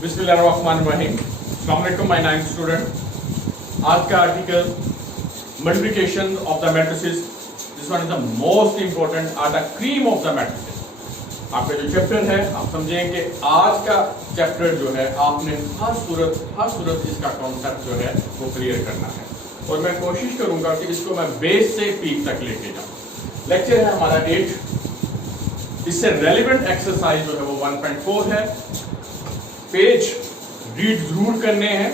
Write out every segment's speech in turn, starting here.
बिस्मिल्लाहिर्रहमानिर्रहीम। अस्सलाम वालेकुम माय नाइन्थ स्टूडेंट। आज का article multiplication of the matrices. This one is the most important or the cream of the matrices. आपका जो चैप्टर है आप समझेंगे आज का चैप्टर जो है आपने हर सूरत इसका कॉन्सेप्ट जो है वो क्लियर करना है और मैं कोशिश करूंगा कि इसको मैं बेस से पीक तक लेके जाऊं। लेक्चर है हमारा 8। इससे रेलिवेंट एक्सरसाइज जो है वो 1.4 है। पेज रीड जरूर करने हैं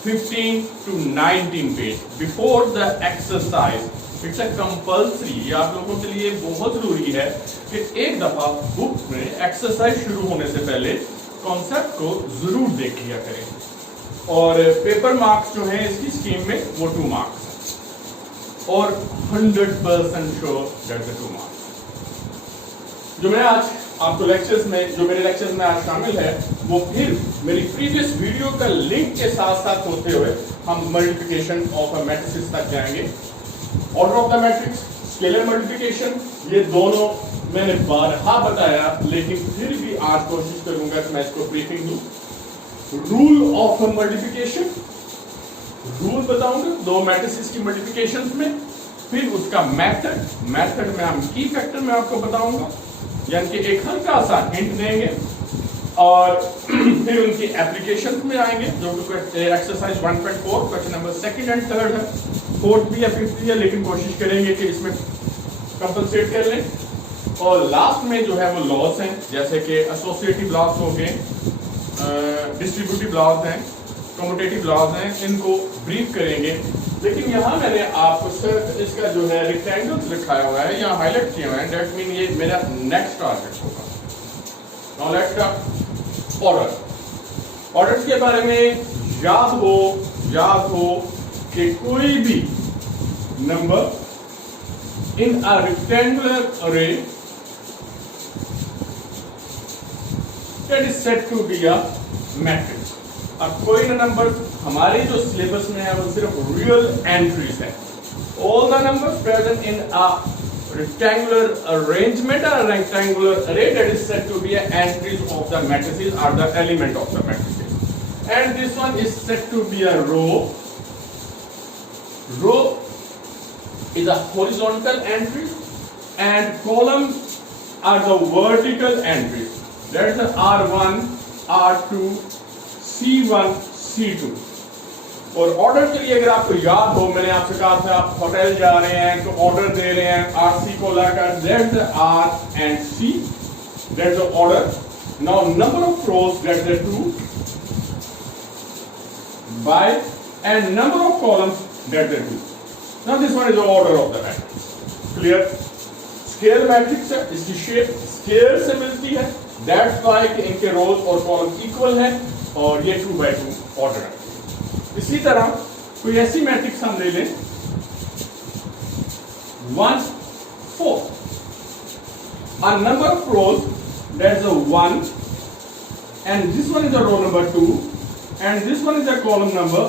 15 to 19 page before the exercise. It's a compulsory, ये आप लोगों के लिए बहुत जरूरी है कि एक दफा बुक में एक्सरसाइज शुरू होने से पहले कॉन्सेप्ट को जरूर देख लिया करें। और पेपर मार्क्स जो है इसकी स्कीम में वो 2 मार्क्स है और 100% श्योर दैट द 2 मार्क्स। जो मैं आज आपको लेक्चर्स में जो मेरे लेक्चर्स में आज शामिल है वो फिर मेरी प्रीवियस वीडियो का लिंक के साथ साथ होते हुए हम मल्टीप्लिकेशन ऑफ अ मैट्रिक्स तक जाएंगे। Order of the matrix, scalar multiplication, ये दोनों मैंने बारहा बताया लेकिन फिर भी आज कोशिश करूंगा कि मैं इसको ब्रीफिंग दूं। रूल ऑफ मल्टीप्लिकेशन, रूल बताऊंगा 2 मैट्रिसेस की मल्टीप्लिकेशन में, फिर उसका मेथड में हम की फैक्टर में आपको बताऊंगा यानी कि एक हल्का सा हिंट देंगे और फिर उनकी एप्लीकेशन में आएंगे जो कि एक्सरसाइज 1.4 क्वेश्चन नंबर 2 एंड 3 है। 4th भी या 5th भी है लेकिन कोशिश करेंगे कि इसमें कंपनसेट कर लें। और लास्ट में जो है वो लॉस हैं जैसे कि एसोसिएटिव लॉस हो गए, डिस्ट्रीब्यूटिव लॉस हैं, कम्यूटेटिव लॉस हैं, इनको ब्रीफ करेंगे। लेकिन यहाँ मैंने आपको सिर्फ इसका जो है रेक्टेंगल्स लिखाया हुआ है यहाँ हाईलाइट किए हुए हैं, दैट मीन ये मेरा नेक्स्ट टारगेट होगा। Now let's start. ऑर्डर्स के बारे में याद हो कि कोई भी number in a rectangular array that is said to be a matrix. अब कोई ना नंबर हमारे जो सिलेबस में है वो सिर्फ रियल एंट्रीज है। All the numbers present in a rectangular arrangement or rectangular array that is said to be a entries of the matrices are the element of the matrices, and this one is said to be a row. Row is a horizontal entry and column are the vertical entries, that is the R1 R2 C1 C2। और order के लिए अगर आपको याद हो मैंने आपसे कहा था आप होटल जा रहे हैं तो ऑर्डर दे रहे हैं RC को लाकर, that's the R and C, that's the order. Now number of rows that's the 2 by and number of columns that's the 2। Now this one is the order of the matrix. Clear? Scale matrix है, इसकी shape scale से मिलती है, that's why कि इनके रोज और column equal है और ये 2 by 2 ऑर्डर है। इसी तरह कोई ऐसी मैट्रिक्स हम ले लें 1 4, a number of rows that's a 1 and this one is the row number 2 and this one is the column number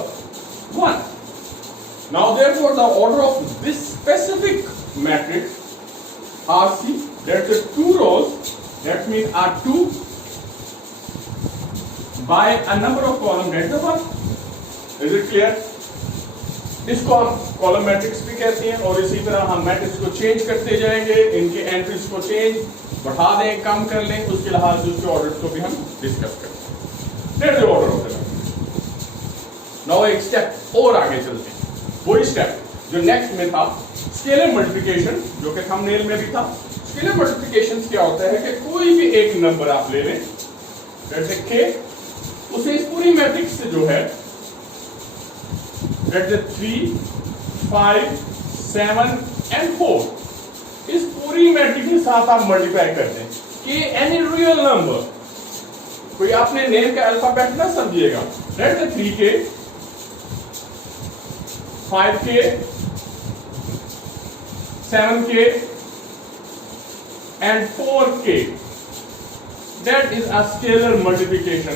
1। now therefore the order of this specific matrix RC, that's the 2 rows, that means R2 by a number of column, that's the 1। Is it clear? इसको हम column matrix भी कहते हैं और इसी तरह हम matrix को चेंज करते जाएंगे, इनके एंट्रीज को चेंज बढ़ा दें कम कर लें, उसके लिहाज से उसके ऑर्डर्स को भी हम डिस्कस करते हैं। That's the order of the matrix. Now एक स्टेप और आगे चलते हैं, वही स्टेप जो नेक्स्ट में था स्केलर मल्टीप्लिकेशन, जो कि थंबनेल में भी था। स्केलर मल्टीप्लिकेशन क्या होता है कि कोई भी एक नंबर आप ले लें जैसे के, उसे इस पूरी मैट्रिक्स से जो है 3 5 7 and 4 इस पूरी मैट्रिक्स के साथ आप मल्टीप्लाई करते हैं कि एनी रियल नंबर, कोई आपने नेम का अल्फाबेट ना समझिएगा, that's the 3k 5k 7k and 4k, that is a scalar multiplication।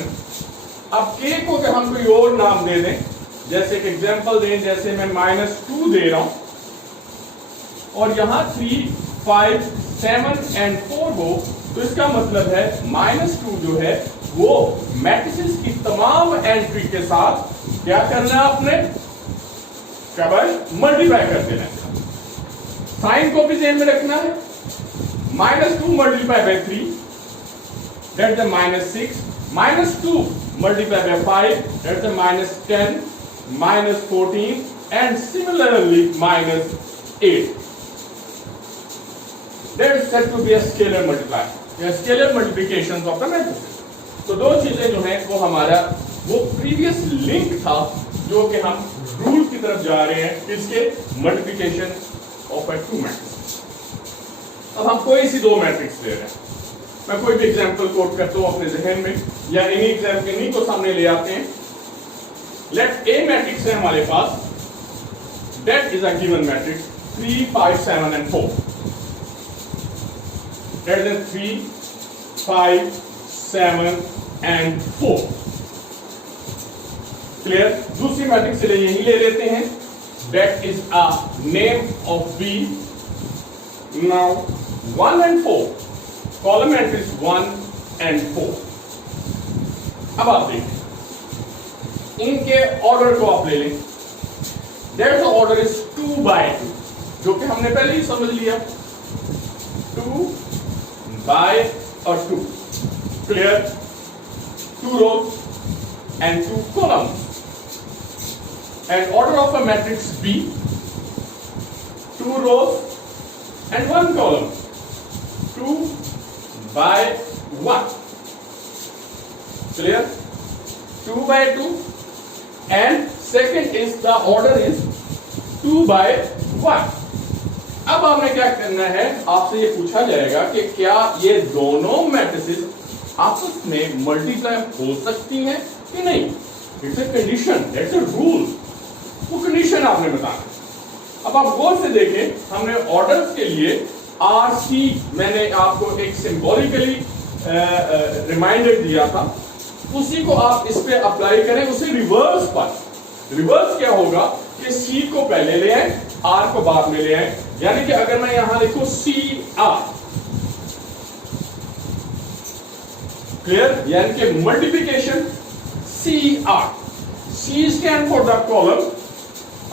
अब k को अगर हम कोई और नाम दे दें, जैसे एक एग्जांपल दें, जैसे मैं -2 दे रहा हूं और यहां 3 5 7 and 4 हो तो इसका मतलब है -2 जो है वो मैट्रिसेस तमाम एंट्री के साथ क्या करना है आपने, क्या भाई, मल्टीप्लाई कर देना है। साइन को भी ध्यान में रखना है। -2 multiply bye 3 that the -6, -2 multiply by 5 that the -10, -14 and similarly -8. That is said to be a scalar multiplier. या scalar multiplications of the matrices. तो दो चीजें जो हैं वो हमारा वो प्रीवियस लिंक था जो कि हम रूल की तरफ जा रहे हैं इसके multiplication of a two matrix. अब हम कोई सी दो मैट्रिक्स ले रहे हैं, मैं कोई भी एग्जांपल कोट करता हूं अपने जहन में या इन्हीं को सामने ले आते हैं। लेट ए मैट्रिक्स है हमारे पास, that is a given matrix 3, 5, 7 and 4. That is 3, 5, 7 and 4. Clear? दूसरी मैट्रिक्स चलिए यही ले लेते हैं। That is a name of B. Now 1 and 4, column matrix 1 and 4. अब आप देखें इनके ऑर्डर को आप ले लें। That the order is 2 by 2, जो कि हमने पहले ही समझ लिया, 2 by और 2, clear? 2 rows and 2 columns. And order of a matrix B, 2 rows and 1 column, 2 by 1, clear? 2 by 2 and second is the order is 2 by 1. अब आपने क्या करना है, आपसे ये पूछा जाएगा कि क्या ये दोनों मैट्रिसेस आपस में मल्टीप्लाई हो सकती हैं कि नहीं। It's a condition, that's a rule, वो कंडीशन आपने बताना। अब आप गौर से देखें, हमने ऑर्डर्स के लिए RC मैंने आपको एक सिंबॉलिकली रिमाइंडर दिया था, उसी को आप इस पे अप्लाई करें, उसे रिवर्स पर। रिवर्स क्या होगा कि C को पहले ले आए, R को बाद में ले आए। यानी कि अगर मैं यहां लिखूं CR, क्लियर, यानी कि multiplication CR, C stand for the column.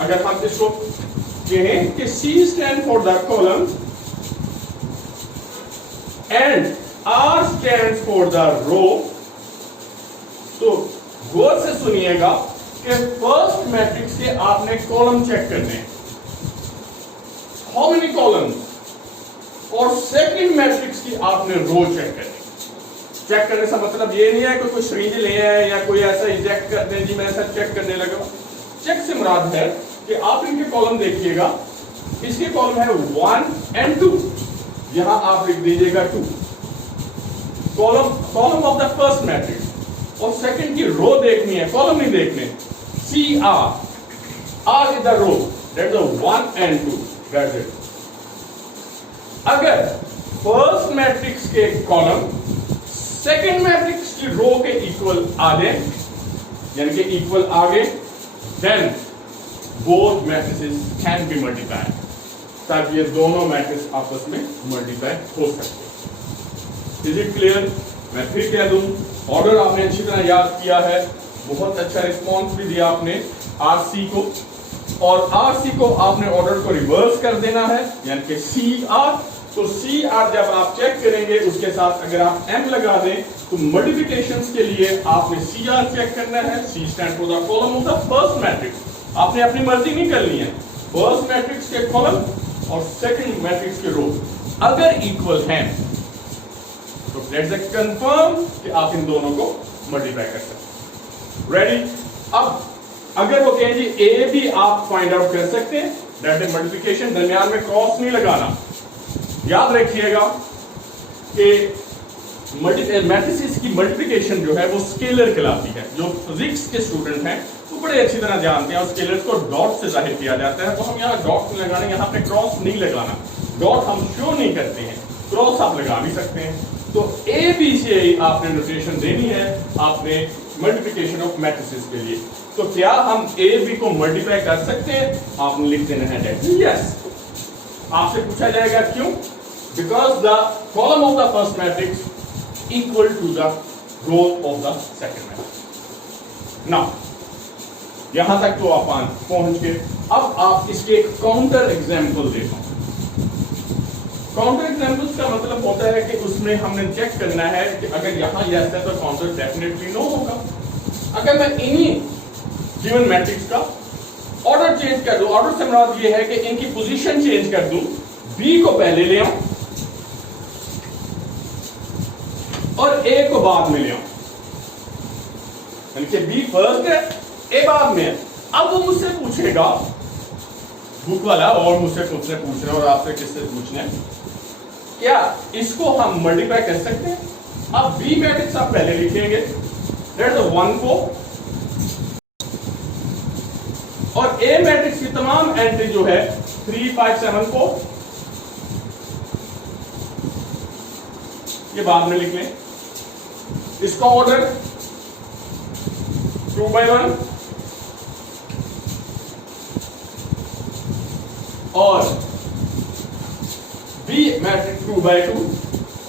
अगर हम इसको कहें कि C stand for the column and R stand for the row, तो गौर से सुनिएगा कि फर्स्ट मैट्रिक्स के आपने कॉलम चेक करने हैं, हाउ मेनी कॉलम्स, और सेकंड मैट्रिक्स की आपने रो चेक करनी। चेक करने से मतलब ये नहीं है कि कोई श्रींज ले आए या कोई ऐसा इजेक्ट कर दे, जी मैं ऐसा चेक करने लगा। चेक से मुराद है कि आप इनके कॉलम देखिएगा, इसके कॉलम है 1 and 2, यहां आप लिख दीजिएगा 2, column of the first matrix, और सेकंड की रो देखनी है, कॉलम नहीं देखने। CR, R is the row, that's the 1 and 2, that's it. अगर फर्स्ट मैट्रिक्स के कॉलम सेकंड मैट्रिक्स की रो के इक्वल आ जाए, यानी कि इक्वल आ गए, then both matrices can be multiplied, ताकि ये दोनों मैट्रिक्स आपस में मल्टीप्लाई हो सकते। Is it clear? मैं फिर कह दूं, ऑर्डर आपने अच्छी तरह याद किया है, बहुत अच्छा रिस्पॉन्स भी दिया आपने RC को, और RC को आपने ऑर्डर को रिवर्स कर देना है, यानी कि CR। तो CR जब आप चेक करेंगे उसके साथ अगर आप M लगा दें तो मल्टीप्लिकेशंस के लिए आपने CR चेक करना है। C stand for the column of the first matrix. आपने अपनी मर्जी नहीं करनी है, फर्स्ट मैट्रिक्स के कॉलम और सेकंड मैट्रिक्स के रो अगर इक्वल हैं तो दैट्स अ कंफर्म कि आप इन दोनों को मल्टीप्लाई कर सकते हैं। रेडी? अब अगर वो कहें जी ए भी आप फाइंड आउट कर सकते हैं, दैट इज मल्टीप्लिकेशन, दरमियान में क्रॉस नहीं लगाना। याद रखिएगा कि मैट्रिसेस की मल्टीप्लिकेशन जो है वो स्केलर कहलाती है। जो फिजिक्स के स्टूडेंट हैं वो बड़े अच्छी तरह जानते हैं, और स्केलर्स को डॉट से जाहिर किया जाता है। तो हम यहाँ डॉट नहीं लगाने, यहाँ पे क्रॉस नहीं लगाना, डॉट हम शो नहीं करते हैं, क्रॉस आप लगा भी सकते हैं। तो ए बी से आपने नोटेशन देनी है आपने मल्टीप्लिकेशन ऑफ मैट्रिसेस के लिए। तो क्या हम ए बी को मल्टीप्लाई कर सकते हैं? आपने लिख देना है दैट यस। आपसे पूछा जाएगा क्यों? Because the column of the first matrix equal to the row of the second matrix. ना यहां तक तो आप पहुंच गए। अब आप इसके एक काउंटर एग्जाम्पल देखो। काउंटर एग्जाम्पल्स का मतलब होता है कि उसमें हमने चेक करना है कि अगर यहां यस है तो काउंटर डेफिनेटली नो होगा। अगर मैं इन्हीं गिवन मैट्रिक्स का ऑर्डर चेंज कर दूं, ऑर्डर से मुराद ये है कि इनकी पोजीशन चेंज कर दूं, बी को पहले ले आऊं और ए को बाद में ले आऊं, यानी कि बी फर्स्ट है ए बाद में है। अब वो मुझसे पूछेगा बुक वाला, और मुझसे पूछने और आपसे किससे पूछने, क्या इसको हम मल्टीप्लाई कर सकते हैं? अब बी मैट्रिक्स आप पहले लिखेंगे, दैट्स 1 को, और ए मैट्रिक्स की तमाम एंट्री जो है 3 5 7 को ये बाद में लिख लें। इसका ऑर्डर 2 by 1 और B matrix 2 by 2,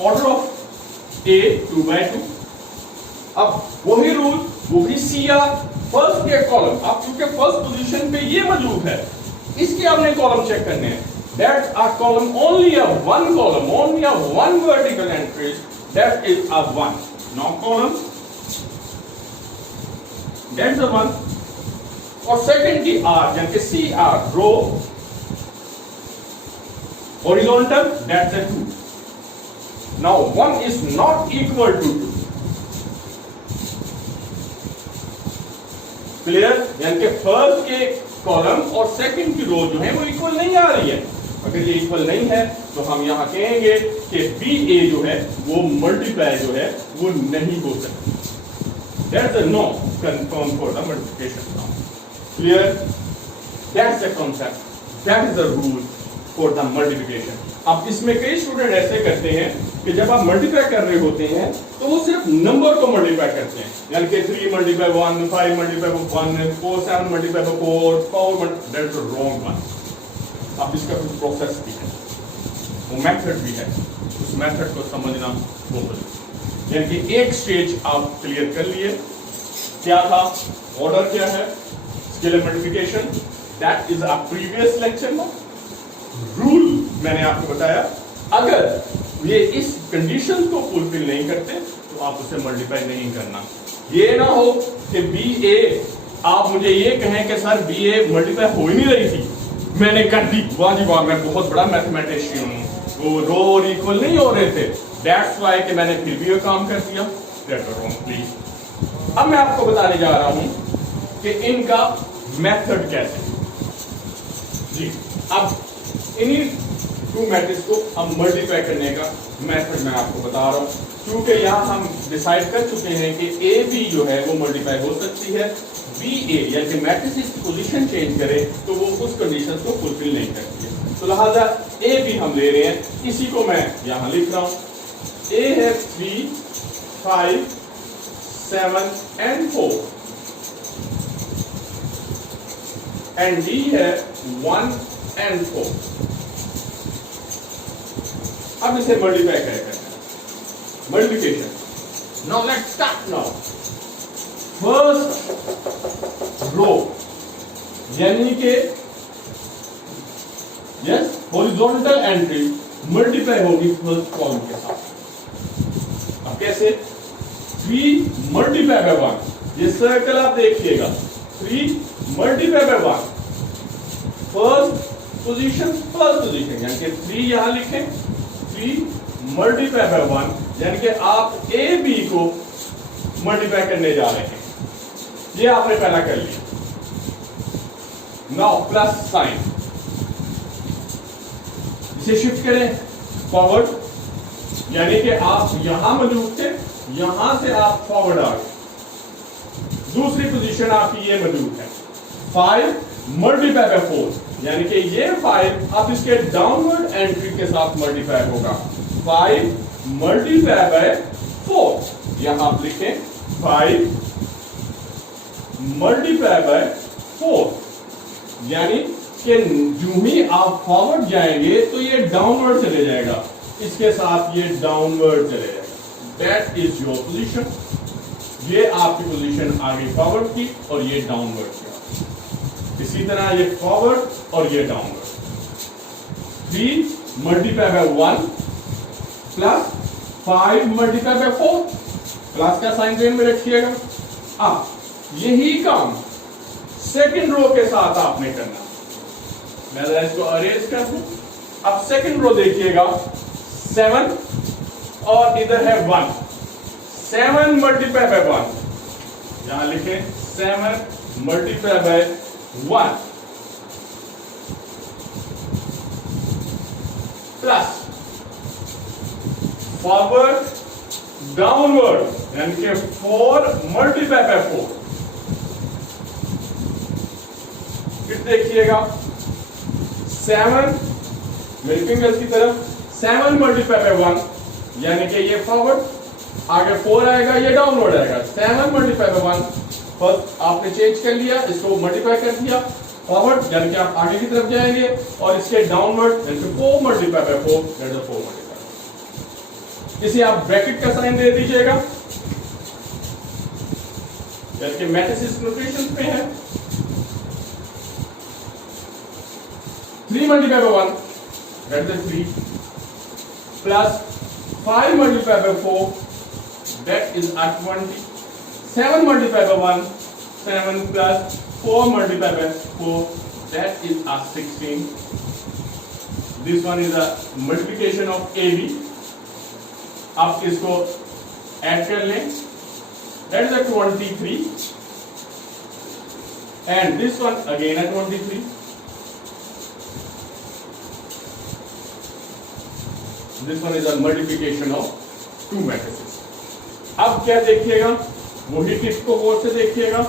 order of A 2 by 2। अब वही रूल, वही सीआर, फर्स्ट के कॉलम, आप क्योंकि फर्स्ट पोजीशन पे ये मौजूद है, इसके आपने कॉलम चेक करने हैं। That's a column only a one column, only a one vertical entry, that is a 1 no column, that's a 1। और सेकंड की आर यानी कि C R row horizontal, that's a 2. Now 1 is not equal to 2. Clear? यानी कि first के column और second की रो जो है वो इक्वल नहीं आ रही है। अगर ये इक्वल नहीं है तो हम यहां कहेंगे कि बी ए जो है वो मल्टीप्लाई जो है वो नहीं हो सकती। That's a no confirm for the multiplication now. Clear? That's the concept. That is the rule for the multiplication. अब इसमें कई स्टूडेंट ऐसे करते हैं कि जब आप मल्टीप्लाई कर रहे होते हैं तो वो सिर्फ नंबर को मल्टीप्लाई करते हैं, यानी कि 3 multiply 1, 5 multiply 1, 4 7 multiply 4, 4 that's the wrong one. अब इसका कुछ प्रोसेस भी है, वो मेथड भी है, उस मेथड को समझना बहुत, यानी कि एक स्टेज आप क्लियर कर लिए, क्या था, ऑर्डर क्या है, scalar multiplication, that is a previous lecture में। रूल मैंने आपको बताया, अगर ये इस कंडीशन को फुलफिल नहीं करते तो आप उसे मल्टीप्लाई नहीं करना। ये ना हो कि बी ए, आप मुझे ये कहें कि सर बी ए मल्टीप्लाई हो ही नहीं रही थी, मैंने कर दी, वाह जी वाह, मैं बहुत बड़ा मैथमेटिशियन हूं, वो रो और इक्वल नहीं हो रहे थे, दैट्स व्हाई कि मैंने फिर भी ये काम कर दिया। That's wrong please. अब मैं आपको बताने जा रहा हूं कि इनका मेथड कैसे जी। अब इन्हीं टू मैट्रिक्स को हम मल्टीप्लाई करने का मेथड मैं आपको बता रहा हूं, क्योंकि यहां हम डिसाइड कर चुके हैं कि ए बी जो है वो मल्टीप्लाई हो सकती है, बी ए यानी कि मैट्रिक्स की पोजीशन चेंज करे तो वो उस कंडीशन को फुलफिल नहीं करती है, तो लिहाजा ए बी हम ले रहे हैं, इसी को मैं यहां लिख रहा हूं। ए है 3 5 7 and 4 एंड डी है 1 and 4। अब इसे मल्टीप्लाई करते हैं, multiplication. Now let's start now. First row यानी कि यस हॉरिजॉन्टल एंट्री मल्टीप्लाई होगी फर्स्ट कॉलम के साथ। अब कैसे? 3 मल्टीप्लाई बाय 1, ये सर्कल आप देखिएगा, 3 मल्टीप्लाई बाय 1, फर्स्ट पोजीशन यानी कि 3 यहां लिखें, 3 मल्टीप्लाई बाय 1 यानी कि आप ए बी को मल्टीप्लाई करने जा रहे हैं, ये आपने पहला कर लिया। नाउ प्लस साइन, इसे शिफ्ट करें फॉरवर्ड, यानी कि आप यहां मौजूद थे, यहां से आप फॉरवर्ड आ गए, दूसरी पोजीशन आपकी ये मौजूद है। 5 मल्टीप्लाई बाय 4 यानी कि ये 5 अब इसके डाउनवर्ड एंट्री के साथ मल्टीप्लाई होगा, 5 मल्टीप्लाई बाय 4, यहां आप लिखें 5 मल्टीप्लाई बाय 4, यानी कि जो ही आप फॉरवर्ड जाएंगे तो ये डाउनवर्ड चले जाएगा, इसके साथ ये डाउनवर्ड चले जाएगा, दैट इज योर पोजीशन। ये आपकी पोजीशन आ गई फॉरवर्ड की और ये डाउनवर्ड की। इसी तरह ये फॉरवर्ड और ये downward. 3 multiply bye 1 plus 5 multiply by 4, plus का साइन ब्रेन में रखिएगा। अब यही काम सेकंड रो के साथ आपने करना। मैं जरा इसको अरेंज कर दूं। अब सेकंड रो देखिएगा, 7 और इधर है 1। 7 मल्टीप्लाई बाय 1, यहां लिखें 7 multiply by 1 plus forward downward यानी कि 4 मल्टीप्लाई बाय 4। फिर देखिएगा 7 मेरी फिंगर्स की तरफ, 7 मल्टीप्लाई बाय 1 यानी कि ये फॉरवर्ड, आगे 4 आएगा, ये डाउनवर्ड आएगा। 7 मल्टीप्लाई बाय 1 फर्स्ट आपने चेंज कर लिया, इसको मल्टीप्लाई कर दिया फॉरवर्ड यानी कि आप आगे की तरफ जाएंगे, और इसके डाउनवर्ड यानी 4 multiply by 4 that is 4 multiply. इसे आप ब्रैकेट का साइन दे दीजिएगा यानी कि मैट्रिसेस नोटेशन पे है। 3 multiply bye 1 that is 3 plus 5 multiply by 4 that is a 20. 7 multiplied by 1, 7 plus 4 multiplied by 4, that is a 16. This one is a multiplication of AB. आप इसको ऐड कर लें, that is a 23, and this one again a 23. This one is a multiplication of two matrices. अब क्या देखिएगा, वही tip को गौर से देखिएगा,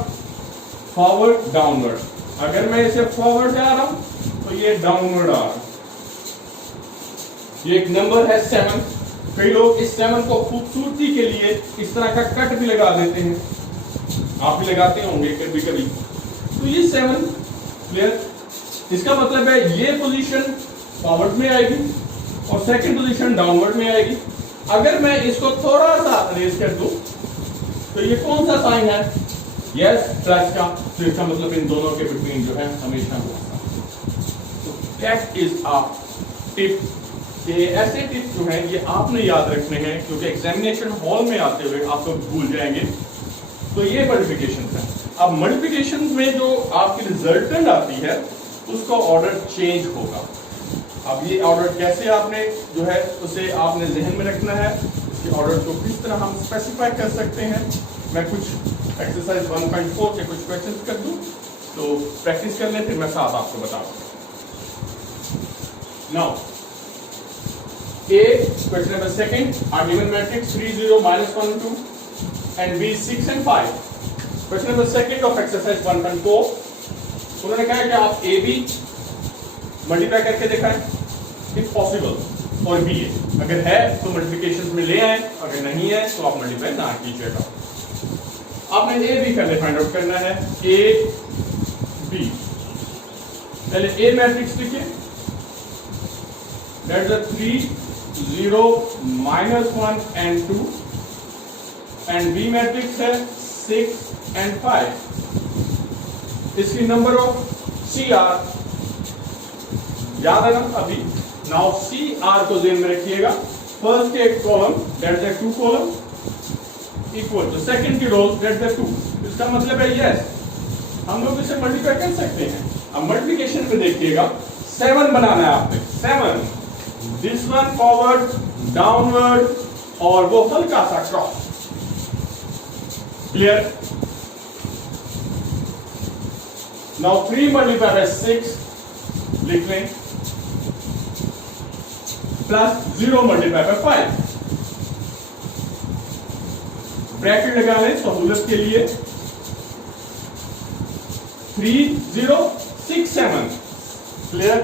फॉरवर्ड डाउनवर्ड। अगर मैं इसे फॉरवर्ड जा रहा हूं तो ये डाउनवर्ड आ रहा। ये एक नंबर है 7। कई लोग इस 7 को खूबसूरती के लिए इस तरह का कट भी लगा देते हैं, आप भी लगाते होंगे कभी कभी। तो ये 7 क्लियर, इसका मतलब है ये पोजीशन फॉरवर्ड में आएगी और सेकंड पोजीशन डाउनवर्ड में आएगी। अगर मैं इसको थोड़ा सा रेज कर दूं तो ये कौन सा साइन है, यस प्लस का, तो इसका मतलब इन दोनों के बिटवीन जो है हमेशा होगा। तो दैट इज अ टिप। ये ऐसे टिप जो है ये आपने याद रखने हैं, क्योंकि एग्जामिनेशन हॉल में आते हुए आप लोग भूल जाएंगे। तो ये मल्टीप्लिकेशन है। अब मल्टीप्लिकेशन में जो आपकी रिजल्टेंट आती है उसका ऑर्डर चेंज होगा। अब ये ऑर्डर कैसे आपने जो है उसे आपने जहन में रखना है, इसके ऑर्डर को किस तरह हम स्पेसिफाई कर सकते हैं। मैं कुछ एक्सरसाइज 1.4 के कुछ क्वेश्चंस कर दूं, तो प्रैक्टिस कर लें, फिर मैं साथ आपको बता दूंगा। Now A question number second, are given matrix 3 0 -1 2 and B 6 and 5। Question number second of exercise 1.4, उन्होंने कहा कि आप ए बी मल्टीप्लाई करके दिखाएं इफ पॉसिबल, और बी ए अगर है तो मल्टीप्लिकेशन में ले आए, अगर नहीं है तो आप मल्टीप्लाई ना कीजिएगा। आपने ए बी पहले फाइंड आउट करना है, ए बी। पहले ए मैट्रिक्स लिखिए, that is 3 0 -1 and 2, and B matrix है 6 and 5। इसकी नंबर ऑफ सी आर याद है ना अभी। नाउ सी आर को ध्यान में रखिएगा, फर्स्ट के एक column that is 2 column equal to second की रो दैट इज 2। इसका मतलब है यस हम लोग इसे मल्टीप्लाई कर सकते हैं। अब मल्टीप्लिकेशन में देखिएगा 7 बनाना है आपने, 7 दिस वन फॉरवर्ड डाउनवर्ड और वो हल्का सा cross. Clear? Now 3 multiply by 6 लिख लें, प्लस 0 मल्टीप्लाई बाय 5। ब्रैकेट लगा लें सहूलत के लिए, 3 0 6 7। Clear?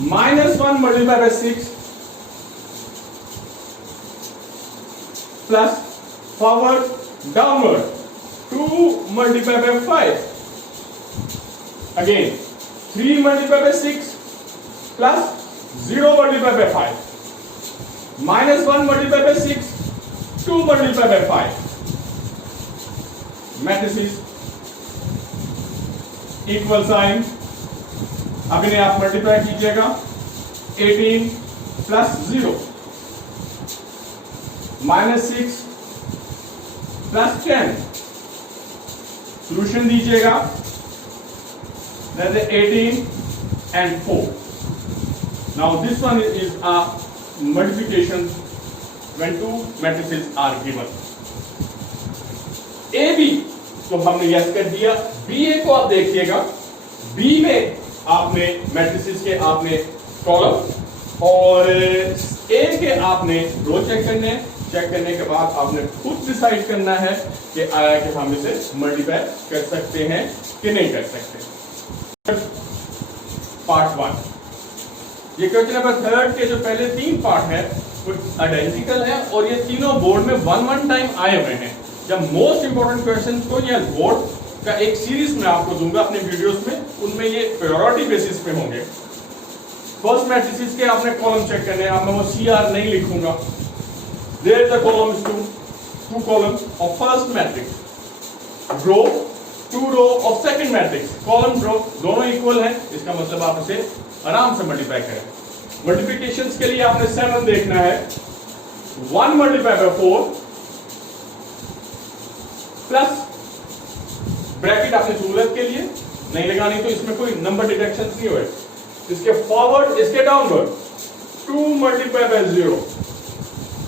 -1 multiply by 6 plus forward downward 2 multiply by 5। Again 3 multiply by 6 plus 0 multiply by 5 -1 multiply by 6 2 multiply by 5। Matrices equal sign, अब इन्हें आप मल्टीप्लाई कीजिएगा 18 प्लस 0 -6 प्लस 10, सॉल्यूशन दीजिएगा, that is 18 and 4. Now this one is a multiplication when two matrices are given. AB तो हमने yes कर दिया, BA को आप देखिएगा, B में आपने मैट्रिसेस के आपने कॉलम और A के आपने रो चेक करने हैं, चेक करने के बाद आपने खुद डिसाइड करना है कि हम इसे मल्टीप्लाई कर सकते हैं कि नहीं कर सकते। पार्ट 1, ये क्वेश्चन नंबर 3 के जो पहले 3 पार्ट है वो आइडेंटिकल है और ये तीनों बोर्ड में 1 टाइम आए हुए हैं। जब मोस्ट इंपोर्टेंट क्वेश्चन को या बोर्ड का एक सीरीज में आपको दूंगा अपने वीडियोस में, उनमें ये प्रायोरिटी बेसिस पे होंगे। फर्स्ट मैट्रिसेस के आपने कॉलम चेक करने हैं, अब मैं वो CR नहीं लिखूंगा। There is the column is two column of first matrix, row 2 row of second matrix, column row दोनों इक्वल हैं, इसका मतलब आप इसे आराम से मल्टीप्लाई करें। मल्टीप्लिकेशंस के लिए आपने 7 देखना है, 1 मल्टीप्लाई बाय 4 प्लस ब्रैकेट आपने सहूलत के लिए नहीं लगानी तो इसमें कोई नंबर डिडक्शंस नहीं हुए, इसके फॉरवर्ड इसके डाउनवर्ड 2 मल्टीप्लाई बाय 0।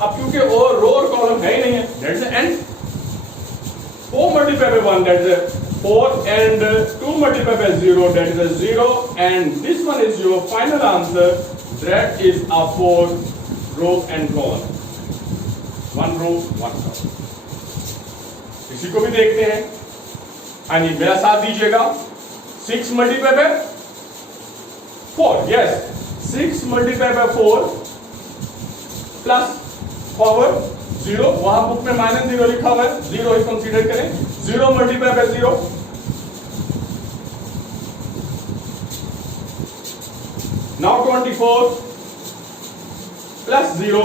अब क्योंकि और रो और कॉलम है ही नहीं है, that's the end. 4 multiply by 1 that's the 4 and 2 multiplied by 0 that is a 0 and this one is your final answer, that is a 4 row and column, 1 row 1 column। इसी को भी देखते हैं, हाँ जी मेरा साथ दीजिएगा। 6 multiplied by 4, yes 6 multiplied by 4 plus forward 0, वहां बुक में -0 लिखा हुआ है, 0 ही कंसीडर करें। 0 multiply bye 0 now 24 plus 0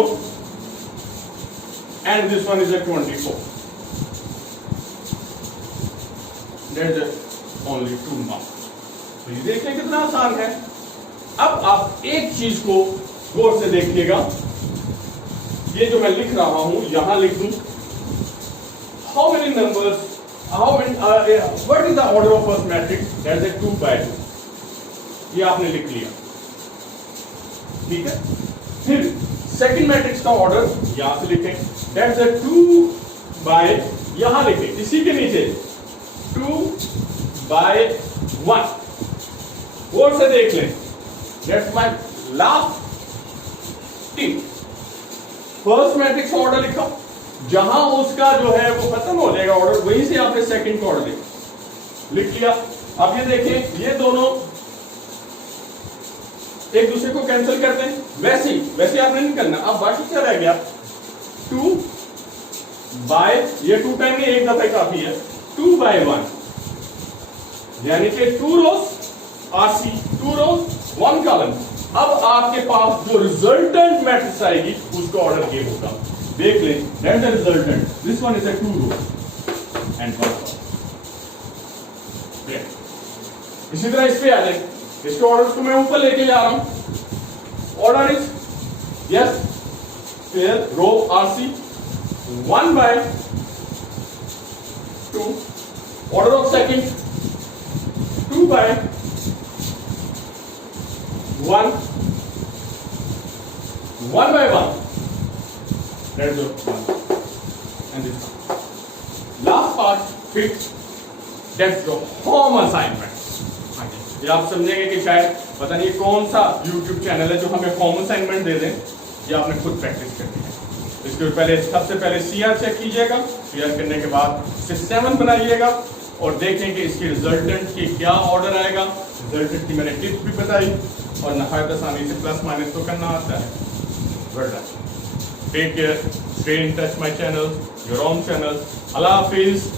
and this one is a 24, that is only 2 marks। तो ये देखिए कितना आसान है। अब आप एक चीज को गौर से देखिएगा, ये जो मैं लिख रहा हूं यहां लिख दूं how many numbers, what is the order of first matrix, that is a 2 by 2, ये आपने लिख लिया, ठीक है। फिर सेकंड मैट्रिक्स का ऑर्डर यहां से लिखें, that is a 2 by, यहां लिखें इसी के नीचे 2 by 1, और से देख लें, that's my last tip। First matrix का ऑर्डर लिखा, जहां उसका जो है वो खत्म हो जाएगा ऑर्डर, वहीं से आपने सेकंड का ऑर्डर लिख लिया। अब ये देखें, ये दोनों एक दूसरे को कैंसिल करते हैं, वैसे आपने नहीं करना। अब बाकी क्या रह गया, 2 बाय, ये 2 टाइम नहीं, एक दफे काफी है, 2 by 1, यानी कि 2 रोज RC, 2 रोज 1 कॉलम। अब आपके पास जो रिजल्टेंट मैट्रिक्स आएगी उसका ऑर्डर ये होगा, देख लें, that the resultant, this one is a 2 row and 1 column. इसी तरह इस पे आ जाए, इसके ऑर्डर को मैं ऊपर लेके जा रहा हूं। ऑर्डर इज यस, फिर रो RC 1 by 2, order of second 2 by 1, 1 by 1, that is 1, and this one. Last part, fifth, that's your home assignment। ये आप समझेंगे कि शायद पता नहीं कौन सा YouTube चैनल है जो हमें होम असाइनमेंट दे दें, ये आपने खुद प्रैक्टिस करनी है। इसके पहले सबसे पहले CR चेक कीजिएगा, CR करने के बाद 7 बनाइएगा और देखें कि इसकी रिजल्टेंट की क्या ऑर्डर आएगा। रिजल्टेंट की मैंने टिप्स भी बताई और नहायत आसानी से प्लस माइनस तो करना आता है। Well done, take care, stay in touch my channel, your own channel. अल्लाह हाफिज।